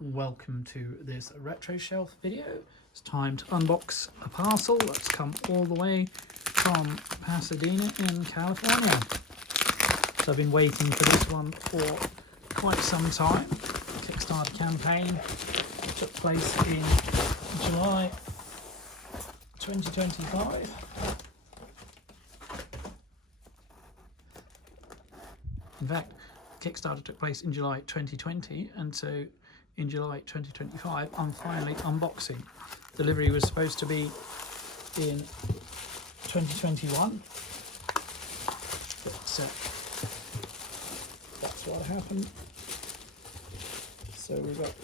Welcome to this retro shelf video. It's time to unbox a parcel that's come all the way from Pasadena in California. So I've been waiting for this one for quite some time. The Kickstarter campaign took place in July 2025. In fact, Kickstarter took place in July 2020, and so in July 2025 I'm finally unboxing. Delivery was supposed to be in 2021, but that's what happened. So we've got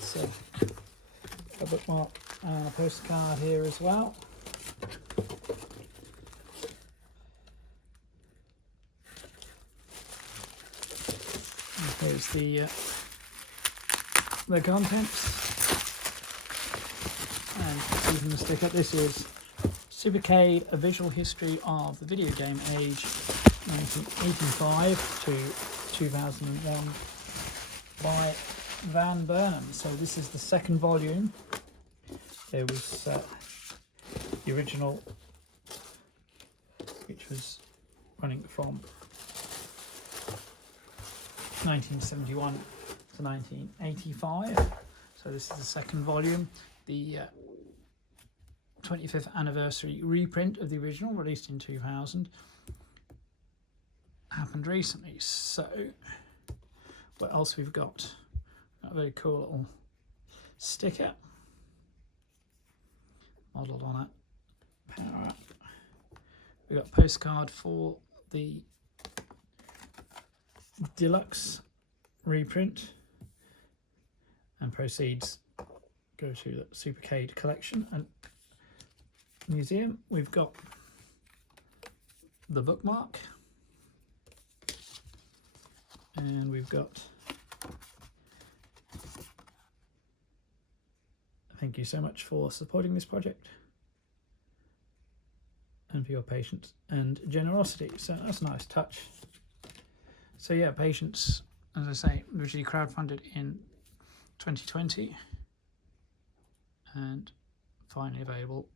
a bookmark and a postcard here as well. Here's the contents, and using the sticker, this is Supercade, A Visual History of the Video Game Age, 1985 to 2001 by Burnham. So this is the second volume. There was the original, which was running from 1971 to 1985. So this is the second volume. The 25th anniversary reprint of the original, released in 2000, happened recently. So what else we've got? A very cool little sticker modelled on it. Power up. We've got a postcard for the Deluxe reprint, and proceeds go to the Supercade collection and museum. We've got the bookmark, and we've got thank you so much for supporting this project and for your patience and generosity. So that's a nice touch. So yeah, patience, as I say, originally crowdfunded in 2020 and finally available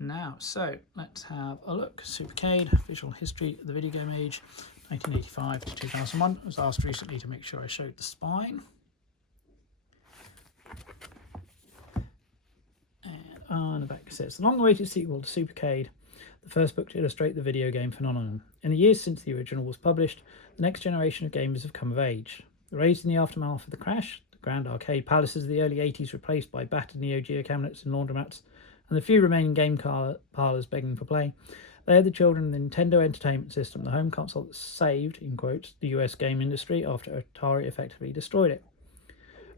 now. So let's have a look. Supercade, Visual History of the Video Game Age, 1985 to 2001. I was asked recently to make sure I showed the spine. And on the back it says, the long-awaited sequel to Supercade, the first book to illustrate the video game phenomenon. In the years since the original was published, the next generation of gamers have come of age. Raised in the aftermath of the crash, the grand arcade palaces of the early 80s replaced by battered Neo Geo cabinets and laundromats, and the few remaining game parlours begging for play, they are the children of the Nintendo Entertainment System, the home console that saved, in quotes, the US game industry after Atari effectively destroyed it.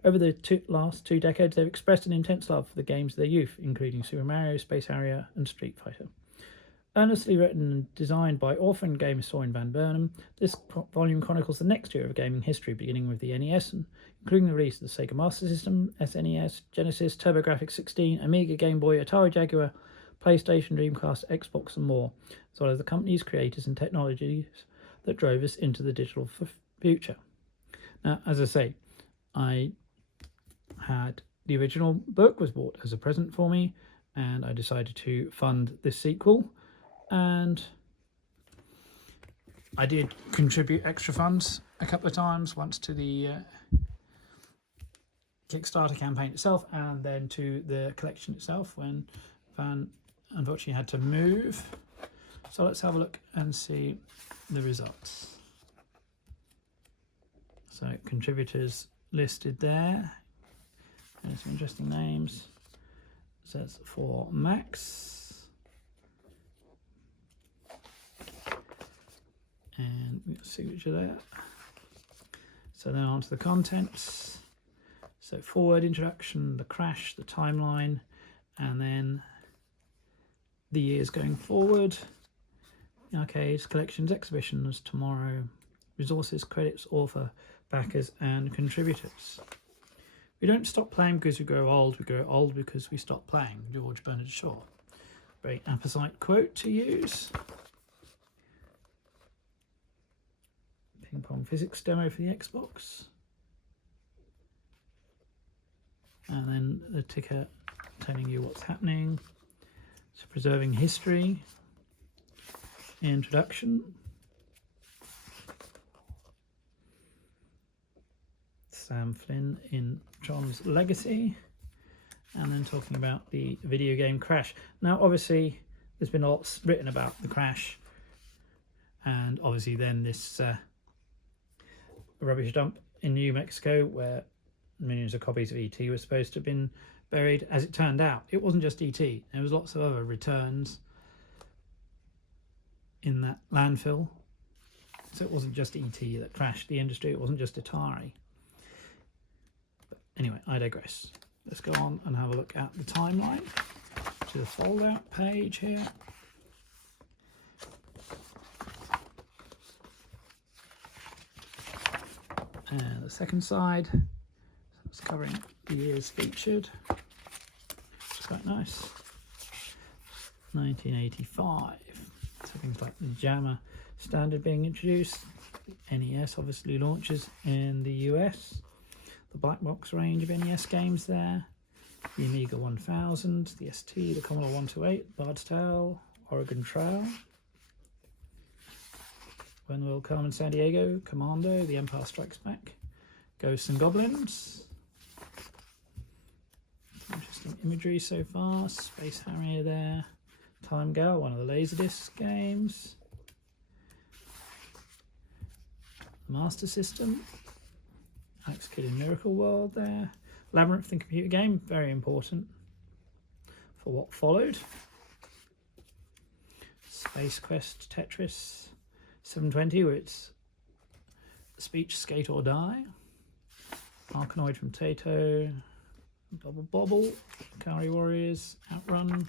Over the last 2 decades, they've expressed an intense love for the games of their youth, including Super Mario, Space Harrier, and Street Fighter. Earnestly written and designed by author and game historian Burnham, this volume chronicles the next era of gaming history, beginning with the NES, and including the release of the Sega Master System, SNES, Genesis, TurboGrafx-16, Amiga, Game Boy, Atari Jaguar, PlayStation, Dreamcast, Xbox, and more, as well as the companies, creators, and technologies that drove us into the digital future. Now, as I say, I had the original book was bought as a present for me, and I decided to fund this sequel. And I did contribute extra funds a couple of times, once to the Kickstarter campaign itself and then to the collection itself when Van unfortunately had to move. So let's have a look and see the results. So contributors listed there. There's some interesting names. It says for Max. And we've got a signature there. So then on to the contents. So forward, introduction, the crash, the timeline, and then the years going forward. Arcades, collections, exhibitions, tomorrow, resources, credits, author, backers, and contributors. We don't stop playing because we grow old because we stop playing. George Bernard Shaw. Very apposite quote to use. Ping pong physics demo for the Xbox. And then the ticker telling you what's happening. So preserving history. Introduction. Sam Flynn in John's Legacy. And then talking about the video game crash. Now obviously there's been lots written about the crash. And obviously then this rubbish dump in New Mexico where millions of copies of ET were supposed to have been buried. As it turned out, it wasn't just ET. There was lots of other returns in that landfill. So it wasn't just ET that crashed the industry. It wasn't just Atari. But anyway, I digress. Let's go on and have a look at the timeline. To the fold-out page here. And the second side, it's covering the years featured. It's quite nice. 1985. So things like the Jammer standard being introduced. NES obviously launches in the US. The black box range of NES games there. The Amiga 1000, the ST, the Commodore 128, Bard's Tale, Oregon Trail. When Will Come in San Diego, Commando, The Empire Strikes Back, Ghosts and Goblins. Interesting imagery so far. Space Harrier there. Time Gal, one of the Laserdisc games. Master System. Alex Kidd in Miracle World there. Labyrinth, the computer game, very important for what followed. Space Quest, Tetris. 720, where it's Speech, Skate or Die. Arkanoid from Taito. Double Bobble. Kari Warriors. Outrun.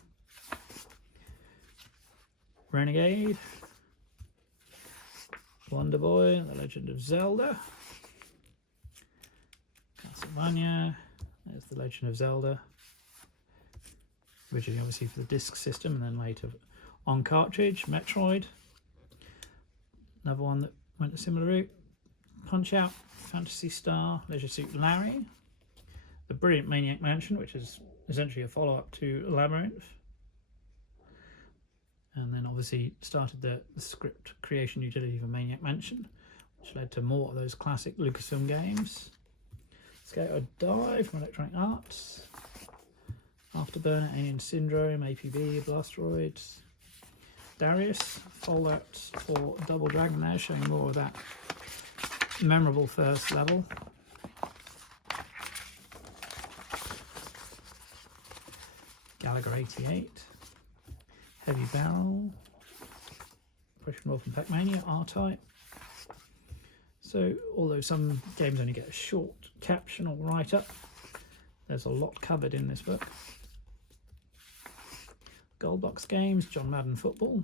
Renegade. Wonder Boy. The Legend of Zelda. Castlevania. There's The Legend of Zelda. Originally obviously for the disc system and then later on cartridge. Metroid. Another one that went a similar route. Punch Out, Fantasy Star, Leisure Suit Larry. The brilliant Maniac Mansion, which is essentially a follow-up to Labyrinth. And then obviously started the script creation utility for Maniac Mansion, which led to more of those classic Lucasfilm games. Skate or Die from Electronic Arts. Afterburner, Alien Syndrome, APB, Blasteroids. Darius, fold-out for Double Dragon there, showing more of that memorable first level. Gallagher 88, Heavy Barrel, Operation Wolfen Pac-Mania, R-Type. So although some games only get a short caption or write-up, there's a lot covered in this book. Goldbox games, John Madden Football.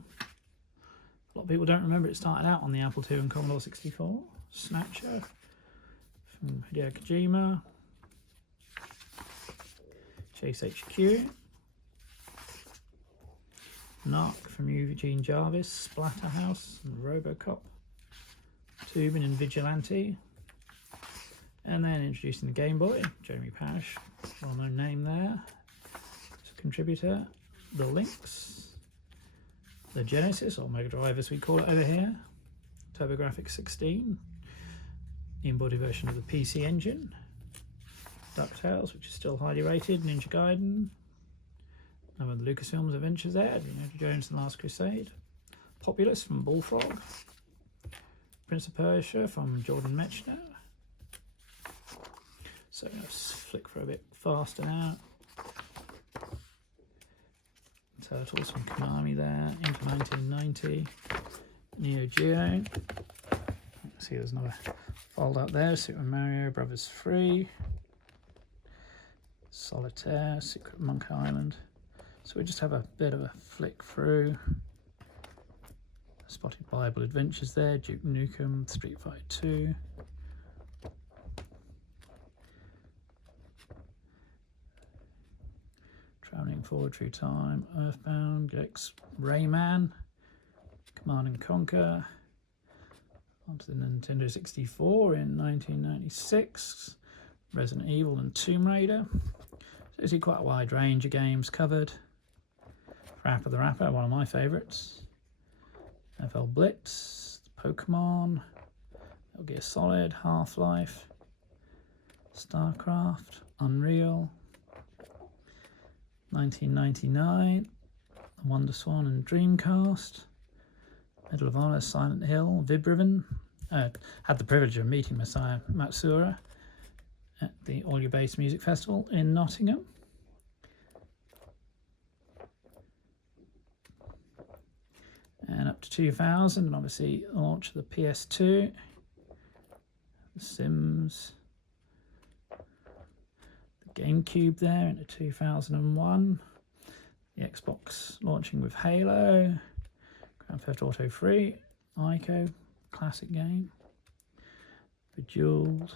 A lot of people don't remember it started out on the Apple II and Commodore 64. Snatcher from Hideo Kojima. Chase HQ. Narc from Eugene Jarvis. Splatterhouse and Robocop. Tubin and Vigilante. And then introducing the Game Boy, Jeremy Parish, well-known name there. As a contributor. The Lynx, the Genesis, or Mega Drive as we call it over here, TurboGrafx 16, the embodied version of the PC Engine, DuckTales, which is still highly rated, Ninja Gaiden, some of the Lucasfilms adventures there, Indiana Jones and the Last Crusade, Populous from Bullfrog, Prince of Persia from Jordan Mechner. So let's flick for a bit faster now. Turtles from Konami there, into 1990. Neo Geo. See, there's another fold out there. Super Mario Brothers 3. Solitaire, Secret Monk Island. So we just have a bit of a flick through. Spotted Bible Adventures there, Duke Nukem, Street Fighter 2. Travelling Forward Through Time, Earthbound, Gex, Rayman, Command and Conquer, onto the Nintendo 64 in 1996. Resident Evil and Tomb Raider. So you see quite a wide range of games covered. Rapper the Rapper, one of my favourites. FL Blitz, Pokemon, Metal Gear Solid, Half-Life, StarCraft, Unreal, 1999, The Wonder Swan and Dreamcast, Medal of Honor, Silent Hill, Vib Ribbon. Had the privilege of meeting Masaya Matsuura at the All You Bass Music Festival in Nottingham. And up to 2000, and obviously the launch of the PS2, The Sims, the GameCube there into 2001, the Xbox launching with Halo, Grand Theft Auto 3, Ico, classic game, Bejeweled,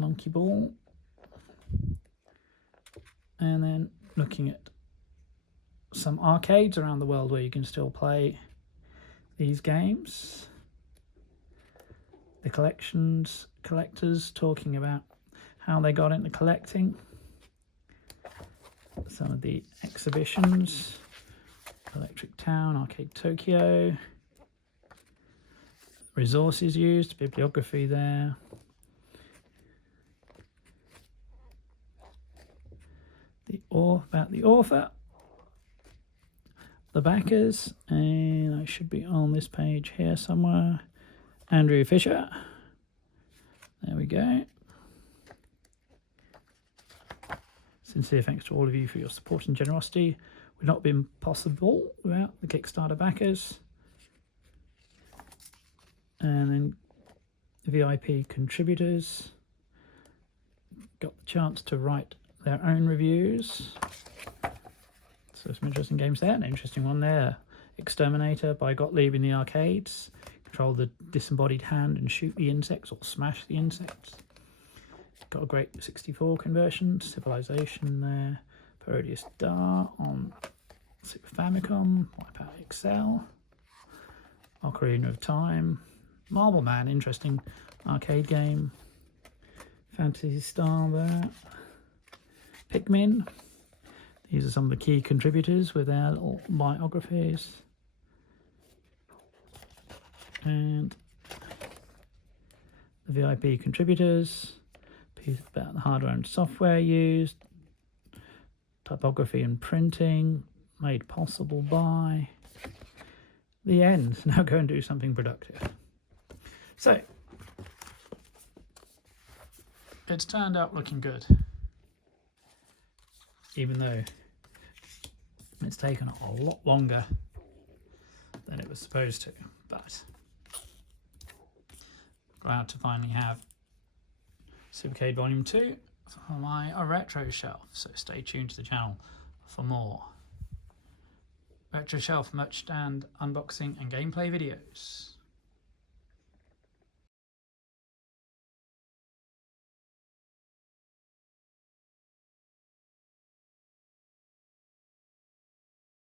Monkey Ball, and then looking at some arcades around the world where you can still play these games. The collectors talking about how they got into collecting. Some of the exhibitions, Electric Town, Arcade Tokyo, resources used, bibliography there. About the author, the backers, and I should be on this page here somewhere. Andrew Fisher. There we go. Sincere thanks to all of you for your support and generosity. Would not have been possible without the Kickstarter backers. And then the VIP contributors got the chance to write their own reviews. So some interesting games there. An interesting one there. Exterminator by Gottlieb in the arcades. Control the disembodied hand and shoot the insects or smash the insects. Got a great 64 conversion. Civilization there. Parodius Star on Super Famicom. Wipeout XL. Ocarina of Time. Marble Man, interesting arcade game. Fantasy Star there. Pikmin. These are some of the key contributors with their little biographies. And the VIP contributors, piece about the hardware and software used, typography and printing, made possible by. The end. Now go and do something productive. So, it's turned out looking good, even though it's taken a lot longer than it was supposed to, but glad to finally have Supercade Volume 2 for my retro shelf, so stay tuned to the channel for more retro shelf merch stand unboxing and gameplay videos.